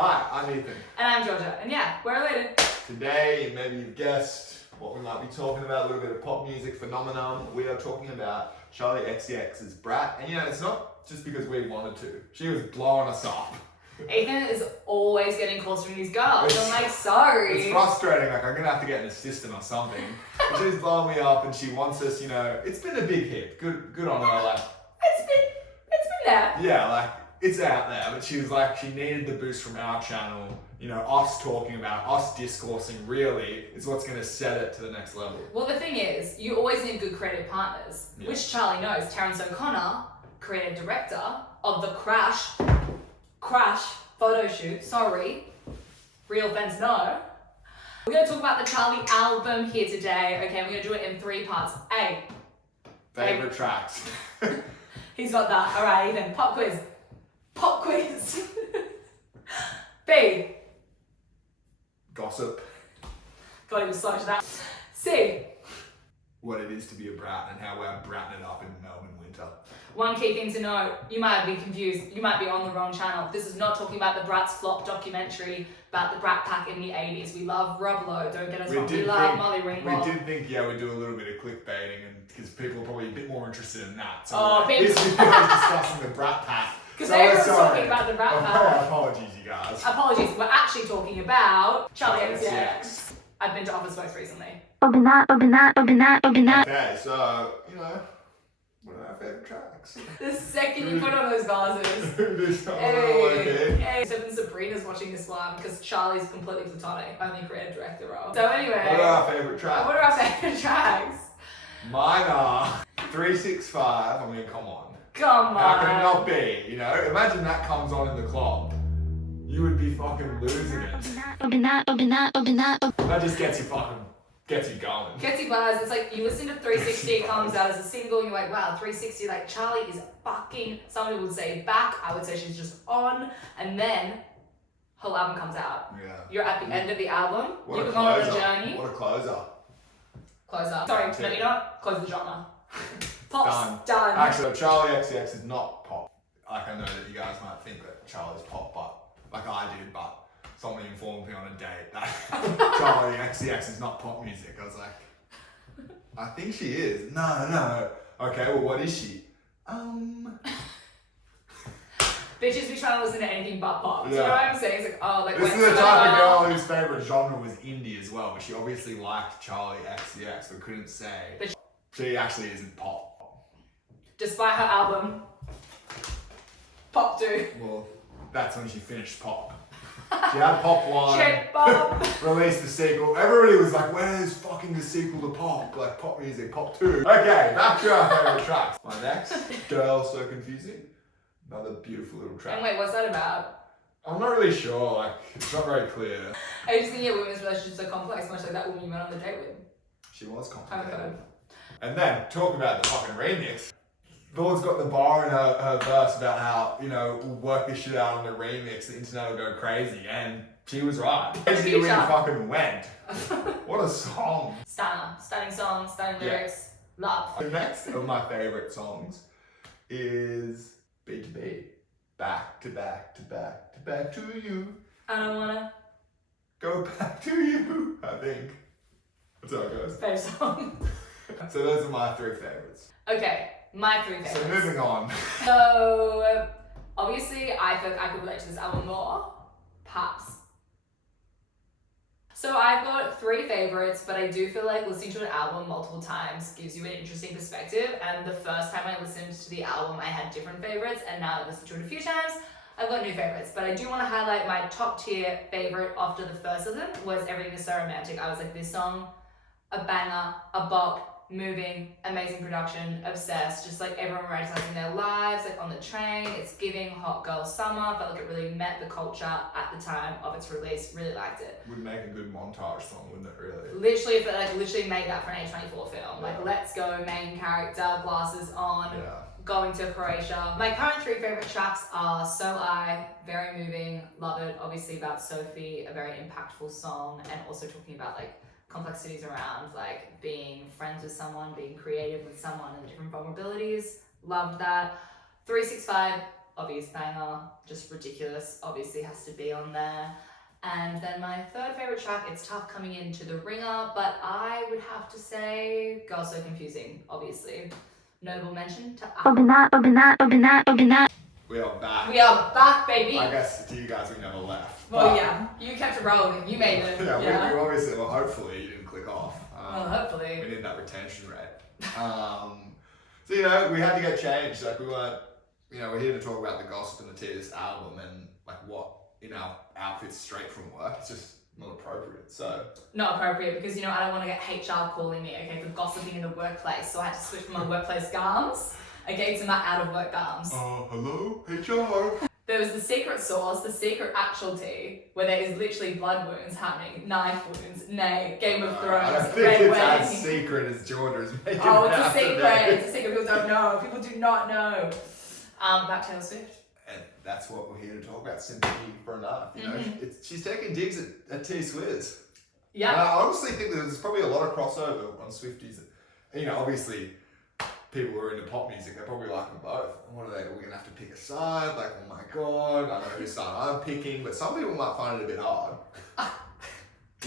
Hi, I'm Ethan. And I'm Georgia. And yeah, we're related. Today, maybe you've guessed what we might be talking about, a little bit of pop music phenomenon. We are talking about Charli XCX's Brat. And it's not just because we wanted to. She was blowing us up. Ethan is always getting calls from these girls. I'm like, sorry. It's frustrating. Like, I'm going to have to get an assistant or something. But she's blowing me up and she wants us, it's been a big hit. Good on her. Like, It's been there. Yeah, like, it's out there, but she was like, she needed the boost from our channel. Us talking about, us discoursing really is what's going to set it to the next level. Well, the thing is, you always need good creative partners, which Charli knows. Terrence O'Connor, creative director of the Crash photo shoot. Sorry, real fans know. We're going to talk about the Charli album here today. Okay, we're going to do it in 3 parts. A. Favorite tracks. He's got that. All right, Ethan. Pop quiz. B. Gossip. God, he was so that. C. What it is to be a brat and how we're bratting it up in Melbourne winter. One key thing to note, you might be confused, you might be on the wrong channel. This is not talking about the Brat's flop documentary about the Brat Pack in the 80s. We love Rob Lowe, don't get us wrong. We love Molly Ringwald. We did think, we'd do a little bit of clickbaiting because people are probably a bit more interested in that. So this video is discussing the Brat Pack. Because everyone's talking about the Brat Pack. Apologies, you guys. Apologies, we're actually talking about Charli XCX. I've been to Office Works recently. Okay, so, what are our favourite tracks? The second you put on those glasses. Hey. Seven Sabrina's watching this one because Charli's completely platonic, only creative director role. So anyway. What are our favourite tracks? What are our favourite tracks? Mine are 365, I mean, come on. Come on. How can it not be? Imagine that comes on in the club. You would be fucking losing it. That just gets you going. Gets you buzzed. It's like you listen to 360, it comes out as a single, and you're like, wow, 360, like Charli is fucking, some people would say back, I would say she's just on, and then her album comes out. Yeah. You're at the end of the album, What you a can go on a closer. journey. What a closer. Sorry, no, you're not. Close the genre. Pop's done. Actually, Charli XCX is not pop. Like, I know that you guys might think that Charli's pop, like I did, but someone informed me on a date that Charli XCX is not pop music. I was like, I think she is. No. Okay, well, what is she? Bitches be trying to listen to anything but pop. Do you know what I'm saying? It's like, this is the type of girl whose favourite genre was indie as well, but she obviously liked Charli XCX, but couldn't say. But she actually isn't pop. Despite her album, Pop 2. Well, that's when she finished pop. She had Pop 1, Check Pop. released the sequel. Everybody was like, where's fucking the sequel to Pop? Like, pop music, Pop 2. Okay, back to our favourite tracks. My next, Girl So Confusing. Another beautiful little track. And wait, what's that about? I'm not really sure, like, it's not very clear. I just think women's relationships are complex, much like that woman you went on the date with. She was complicated. Okay. And then, talk about the fucking remix. Lord's got the bar in her verse about how, we'll work this shit out on the remix, the internet will go crazy, and she was right. Crazy when fucking went. What a song. Stunning song, stunning lyrics, love. The next of my favourite songs is B2B. Back to back to back to back to you. I don't wanna go back to you, I think. That's how it goes. Favorite song. So those are my 3 favourites. Okay, my 3 favourites. So moving on. So, obviously, I think I could relate to this album more. Perhaps. So I've got 3 favourites, but I do feel like listening to an album multiple times gives you an interesting perspective. And the first time I listened to the album, I had different favourites, and now I've listened to it a few times, I've got new favourites. But I do want to highlight my top tier favourite after the first of them was Everything Is So Romantic. I was like, this song, a banger, a bop, moving, amazing production, obsessed, just like everyone romanticizing their lives, like on the train. It's giving hot girl summer. Felt like it really met the culture at the time of its release. Really liked it. Would make a good montage song, wouldn't it? Really. Literally, if it literally made that for an A24 film. Like, let's go, main character, glasses on, going to Croatia. My current 3 favorite tracks are So I, very moving, love it. Obviously about Sophie, a very impactful song, and also talking about like complexities around like being friends with someone, being creative with someone, and the different vulnerabilities. Loved that. 365, obvious banger, just ridiculous, obviously has to be on there. And then my third favorite track, it's tough coming into the ringer, but I would have to say Girl So Confusing, obviously. Notable mention to We are back. We are back, baby. I guess to you guys, we never left. Well, yeah, you kept it rolling. You made it. Yeah, we obviously, well, hopefully you didn't click off. Well, hopefully. We need that retention rate. So, you know, we had to get changed. Like, we weren't, you know, we're here to talk about the gossip and the tea of this album and, like, what, in our outfits straight from work. It's just not appropriate, so. Not appropriate because, you know, I don't want to get HR calling me, okay, for gossiping in the workplace. So I had to switch from my workplace garms, okay, to my out of work garms. Hello, HR. There was the secret sauce, the secret actual tea, where there is literally blood wounds happening, knife wounds, nay, Game of Thrones, I don't think Red it's Wedding. as secret as Georgia's making Oh, it it's a out secret. today. It's a secret. People don't know. People do not know. About Taylor Swift. And that's what we're here to talk about, sympathy for enough. You know, she's taking digs at T Swizz. Yeah. And I honestly think that there's probably a lot of crossover on Swifties. You know, obviously, people who are into pop music, they probably like them both. What are we gonna have to pick a side? Like, oh my god, I know whose side I'm picking. But some people might find it a bit hard.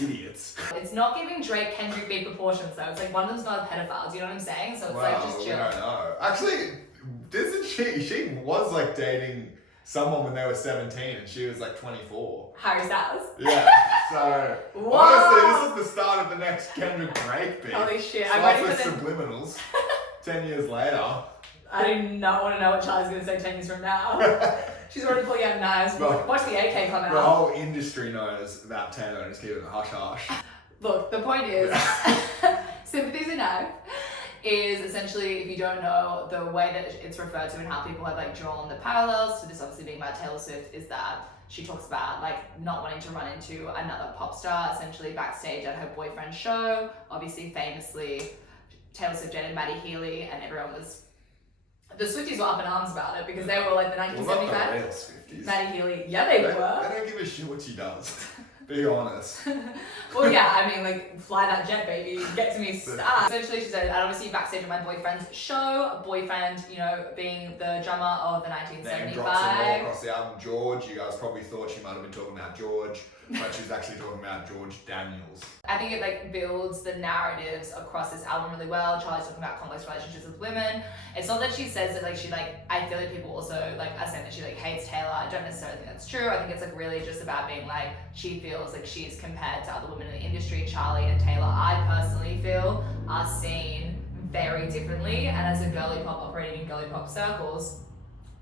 Idiots. It's not giving Drake Kendrick B proportions though. It's like one of them's not a pedophile. Do you know what I'm saying? So it's like just We chill. don't know. Actually, isn't she was like dating someone when they were 17 and she was like 24. Harry Styles. Yeah. So Whoa. honestly, this is the start of the next Kendrick Drake beef. Holy shit! Starts I'm ready with for the. subliminals. 10 years later. I do not want to know what Charlie's gonna say 10 years from now. She's already pulling out knives. Well, Watch the AK come The out. whole industry knows about Taylor and just keep it hush hush. Look, the point is, sympathy's a knife is essentially, if you don't know, the way that it's referred to and how people have like drawn the parallels to this obviously being about Taylor Swift is that she talks about like not wanting to run into another pop star essentially backstage at her boyfriend's show. Obviously, famously, Taylor Swift dated Maddie Healy and everyone was, the Swifties were up in arms about it because they were like the Well, not the 1975. real Swifties. Maddie Healy, yeah they They were. don't give a shit what she does. Be honest. Well, yeah, I mean, like, fly that jet, baby. Get to me, star. Essentially, she said, I'd obviously backstage at my boyfriend's show. Boyfriend, you know, being the drummer of the Name drops in all 1975. across the album. George, you guys probably thought she might have been talking about George, but she's actually talking about George Daniels. I think it, like, builds the narratives across this album really well. Charlie's talking about complex relationships with women. It's not that she says that, like, she, like, I feel like people also, like, are saying that she, like, hates Taylor. I don't necessarily think that's true. I think it's, like, really just about being, like, she feels like she's compared to other women in the industry. Charlie and Taylor, I personally feel, are seen very differently. And as a girly pop operating in girly pop circles,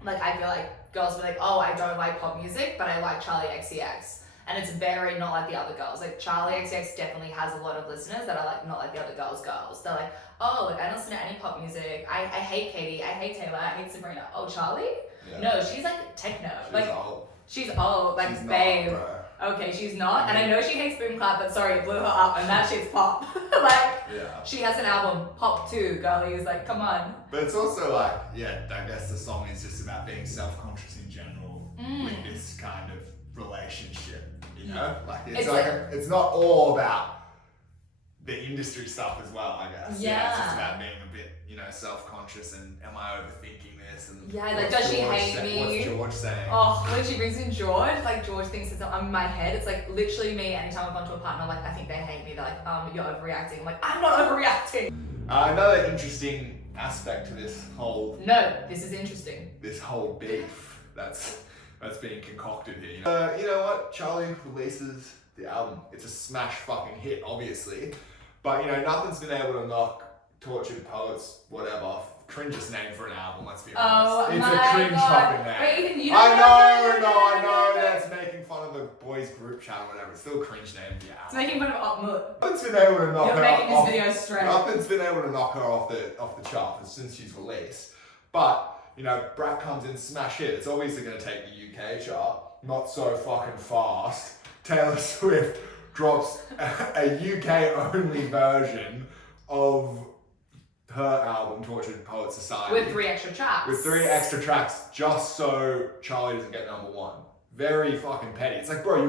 like, I feel like girls were like, oh, I don't like pop music, but I like Charli XCX. And it's very not like the other girls. Like, Charli XCX definitely has a lot of listeners that are like not like the other girls. They're like, oh, like, I don't listen to any pop music. I hate Katie. I hate Taylor. I hate Sabrina. Oh, Charli? Yeah. No, she's like techno. She's like old. she's old. Like, She's babe. not, Okay, she's not. And I know she hates boom clap, but sorry, it blew her up, and that shit's pop. Like, yeah. she has an album, Pop 2, girlies. Like, come on. But it's also like, yeah, I guess the song is just about being self-conscious in general with this kind of relationship, you know? Like, it's it's not all about the industry stuff as well, I guess. Yeah. It's just about being a bit, you know, self-conscious and am I overthinking this? And Yeah, like, what's does she George hate me? What's George saying? Oh, when she brings in George, like, George thinks it's in my head. It's like literally me. Anytime I've gone to a partner, I'm like, I think they hate me. They're like, you're overreacting. I'm like, I'm not overreacting. Another interesting aspect to this whole No, this is interesting. beef that's being concocted here. You know what? Charlie releases the album. It's a smash fucking hit, obviously. But, you know, nothing's been able to knock Tortured Poets, whatever. Cringeest name for an album, let's be honest. It's a cringe fucking name. Wait, even you I know that's making fun of the boys group chat or whatever. It's still a cringe name for the It's album. making fun of Otmut. Nothing's been able to knock You're her making this off. video straight. Nothing's been able to knock her off the chart since she's released. But, you know, BRAT comes in, smash hit. It's obviously going to take the UK chart. Not so fucking fast. Taylor Swift drops a UK-only version of her album, Tortured Poet Society. With 3 extra tracks. With 3 extra tracks, just so Charlie doesn't get number 1. Very fucking petty. It's like, bro,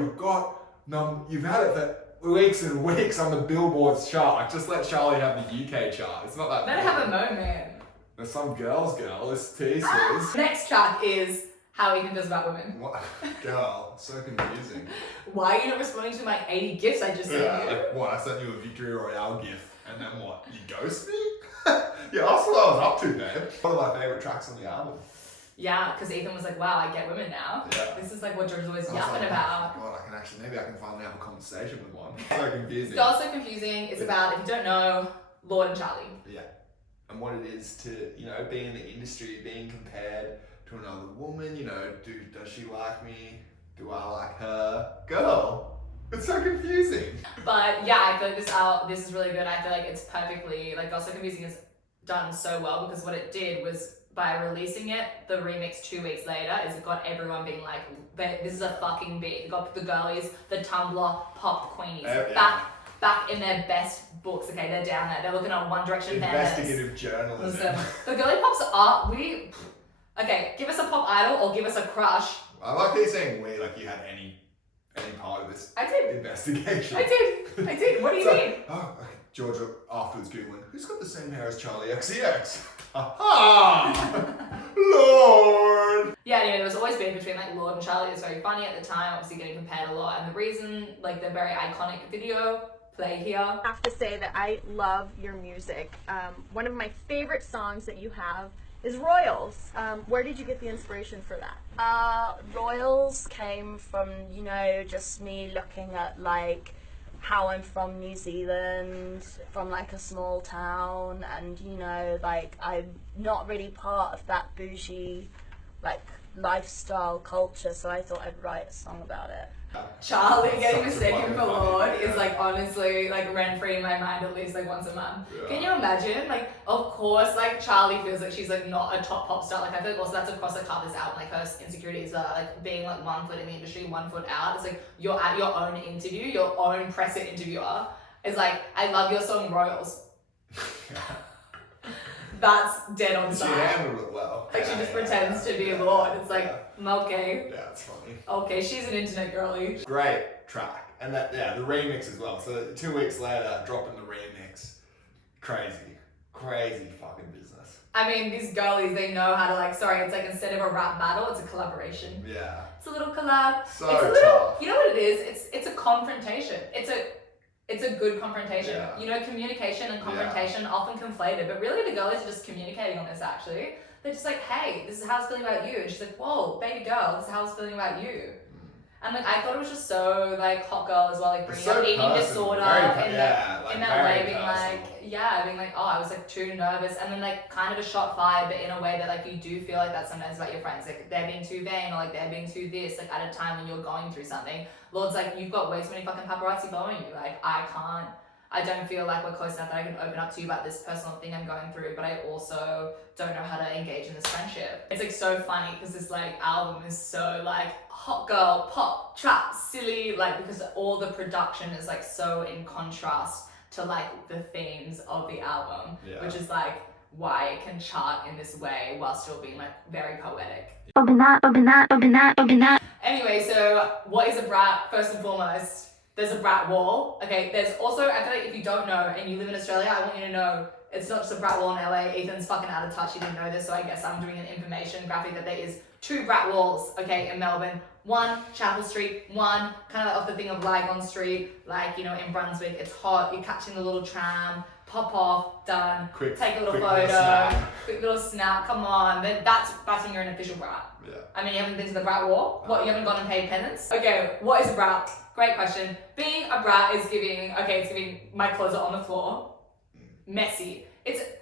you've had it for weeks and weeks on the Billboard's chart. Like, just let Charlie have the UK chart. It's not that Let her have a moment. There's some girl's girl, this T Swizz. Next track is how Ethan feels about women. What? Girl, so confusing. Why are you not responding to my 80 gifts I just sent Yeah, you? like, what? I sent you a Victory Royale gift, and then what? You ghost me? Yeah, that's what I was up to, babe. One of my favourite tracks on the album. Yeah, because Ethan was like, wow, I get women now. Yeah. This is like what George's always I was yapping like, about. oh my God, maybe I can finally have a conversation with one. So confusing. It's also confusing. It's about, if you don't know, Lord and Charlie. Yeah. And what it is to, be in the industry, being compared to another woman, does she like me? Do I like her? Girl, it's so confusing. But yeah, I feel like this is really good. I feel like it's perfectly, like, Also Confusing is done so well because what it did was by releasing it, the remix 2 weeks later, is it got everyone being like, this is a fucking beat. It got the girlies, the Tumblr pop queenies back in their best books. Okay, they're down there. They're looking at One Direction fandoms. Investigative journalism. The girly pops are, okay, give us a pop idol or give us a crush. I like that you're saying we, like you had any part of this I did. investigation. I did. What do you mean? Oh, okay. Georgia afterwards Googling, who's got the same hair as Charlie XCX? Aha! Lord! Yeah, anyway, there was always beef between like Lord and Charlie. It was very funny at the time, obviously getting compared a lot. And the reason, like the very iconic video, play here. I have to say that I love your music. One of my favorite songs that you have is Royals. Where did you get the inspiration for that? Royals came from, just me looking at like how I'm from New Zealand, from like a small town, and like I'm not really part of that bougie like lifestyle culture, so I thought I'd write a song about it. Charlie getting Such a mistaken fucking for funny, Lord yeah. is like honestly like rent-free in my mind at least like once a month. Yeah. Can you imagine? Like, of course, like Charlie feels like she's like not a top pop star. Like I feel like also that's across the covers out. Like her insecurities are like being like 1 foot in the industry, 1 foot out. It's like you're at your own interview, your own presser interviewer is like, I love your song Royals. That's dead on She side. handled it well. Like she just pretends to be Lord. It's like, okay. Yeah, it's funny. Okay, she's an internet girly. Great track. And the remix as well. So 2 weeks later, dropping the remix. Crazy fucking business. I mean, these girlies, they know how to like, it's like instead of a rap battle, it's a collaboration. Yeah. It's a little collab. So it's a little, tough. you know what it is? It's a confrontation. It's a good confrontation. Yeah. Communication and confrontation often conflated, but really the girlies are just communicating on this actually. They're just like, hey, this is how I was feeling about you. And she's like, whoa, baby girl, this is how I was feeling about you. And like, I thought it was just so like hot girl as well, like bringing up eating disorder in that way, being like, oh, I was like too nervous, and then like kind of a shot fired, but in a way that like you do feel like that sometimes about your friends, like they're being too vain or like they're being too this, like at a time when you're going through something. Lord's like, you've got way too many fucking paparazzi following you. Like I don't feel like we're close enough that I can open up to you about this personal thing I'm going through, but I also don't know how to engage in this friendship. It's like so funny because this like album is so like hot girl, pop, trap, silly, like because all the production is like so in contrast to like the themes of the album, which is like why it can chart in this way while still being like very poetic. Anyway, so what is a brat? First and foremost, there's a brat wall. Okay, there's also, I feel like if you don't know and you live in Australia, I want you to know it's not just a brat wall in LA. Ethan's fucking out of touch, he didn't know this, so I guess I'm doing an information graphic that there is 2 brat walls, okay, in Melbourne. One, Chapel Street, one, kind of off the thing of Lygon Street, like, in Brunswick, it's hot, you're catching the little tram, pop off, done, take a little photo, quick little snap, come on, that's when you're an official brat. Yeah. I mean, you haven't been to the brat wall? What, you haven't gone and paid penance? Okay, what is a brat? Great question. Being a brat is giving, it's giving my clothes are on the floor, messy.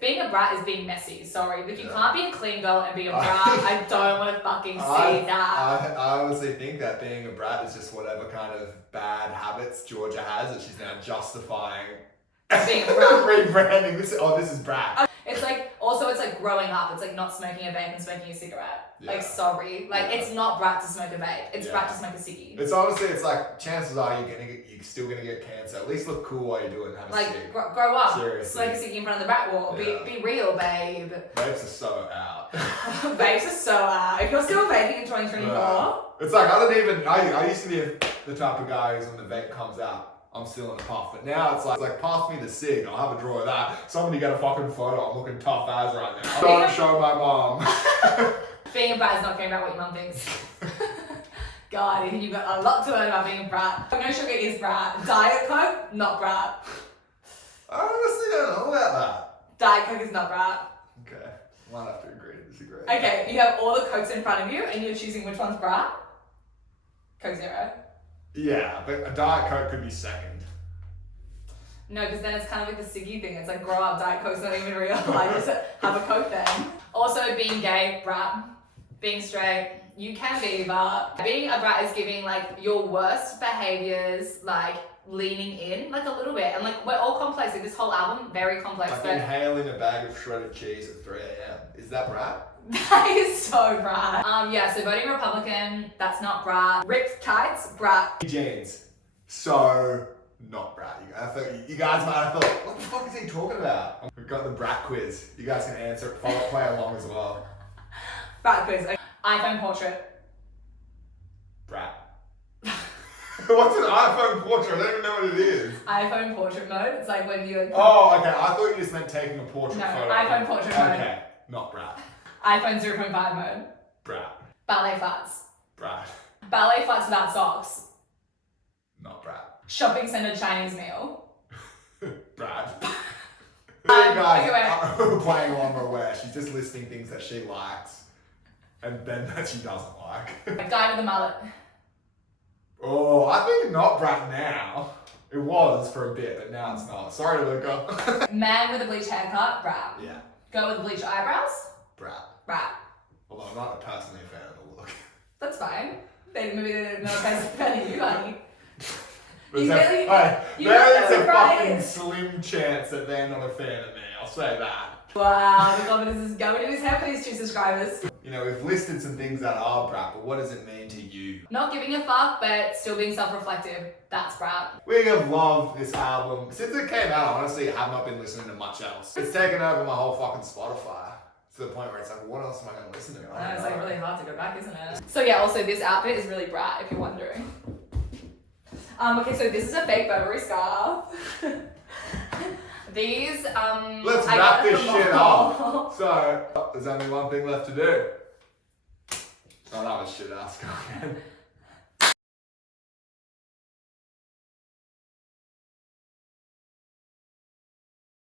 Being a brat is being messy, sorry, but you can't be a clean girl and be a brat. I don't want to fucking see that. I honestly think that being a brat is just whatever kind of bad habits Georgia has that she's now justifying being a brat. rebranding this. Oh, this is brat. It's like, also it's like growing up, it's like not smoking a vape and smoking a cigarette. Yeah. Like, sorry. Like, it's not brat to smoke a vape. It's brat to smoke a ciggy. It's honestly, it's like, chances are you're still gonna get cancer. At least look cool while you're doing it. Have a like, cig. grow up. Seriously. Smoke a ciggy in front of the brat wall. Yeah. Be real, babe. Vapes are so out. Vapes are so out. If you're still vaping in 2024. It's like, I used to be the type of guy who's when the vape comes out, I'm still in a puff. But now it's like pass me the cig, I'll have a draw of that. Somebody get a fucking photo, I'm looking tough as right now. Don't show my mom. Being a brat is not caring about what your mum thinks. God, I think you've got a lot to learn about being a brat. No sugar is brat. Diet Coke, not brat. I honestly don't know about that. Diet Coke is not brat. Okay, might have to agree to disagree. Okay, you have all the Cokes in front of you and you're choosing which one's brat? Coke Zero. Yeah, but a Diet Coke could be second. No, because then it's kind of like the Siggy thing. It's like, grow up, Diet Coke's not even real. Like, just have a Coke then. Also, being gay, brat. Being straight, you can be, but being a brat is giving like your worst behaviors, like leaning in like a little bit. And like, we're all complex. Like, this whole album, very complex. Like but inhaling a bag of shredded cheese at 3 a.m. Is that brat? that is so brat. Yeah, so voting Republican, that's not brat. Ripped tights, brat. Jeans. So not brat. You guys might have thought, what the fuck is he talking about? We've got the brat quiz. You guys can answer it, play along as well. Brat quiz. Okay. iPhone portrait. Brat. What's an iPhone portrait? I don't even know what it is. iPhone portrait mode. It's like when you. Oh, okay. I thought you just meant taking a portrait No, photo. iPhone portrait mode. Okay, not brat. iPhone 0.5 mode. Brat. Ballet farts. Brat. Ballet farts without socks. Not brat. Shopping center Chinese meal. Brat. Hey guys, okay, we're playing along where she's just listing things that she likes and then that she doesn't like. Guy with a mullet. Oh, I think not brat now. It was for a bit, but now it's not. Sorry, Luca. Man with a bleach haircut. Brat. Yeah, Girl with bleach eyebrows. brat. Brat. Although I'm not personally a fan of the look. That's fine. Maybe they didn't know if that's better you, honey. There's You a- really- hey, you there know is what a brat fucking is. slim chance that they're not a fan of me. I'll say that. Wow, the confidence is going in his head with these 2 subscribers. You know, we've listed some things that are brat, but what does it mean to you? Not giving a fuck, but still being self-reflective. That's brat. We have loved this album. Since it came out, honestly, I have not been listening to much else. It's taken over my whole fucking Spotify. To the point where it's like, what else am I going to listen to? I know, it's like really hard to go back, isn't it? So yeah, also this outfit is really brat, if you're wondering. Okay, so this is a fake Burberry scarf. These, Let's I wrap got it this from shit Mall. up. So, there's only one thing left to do. Oh, that was shit ass again.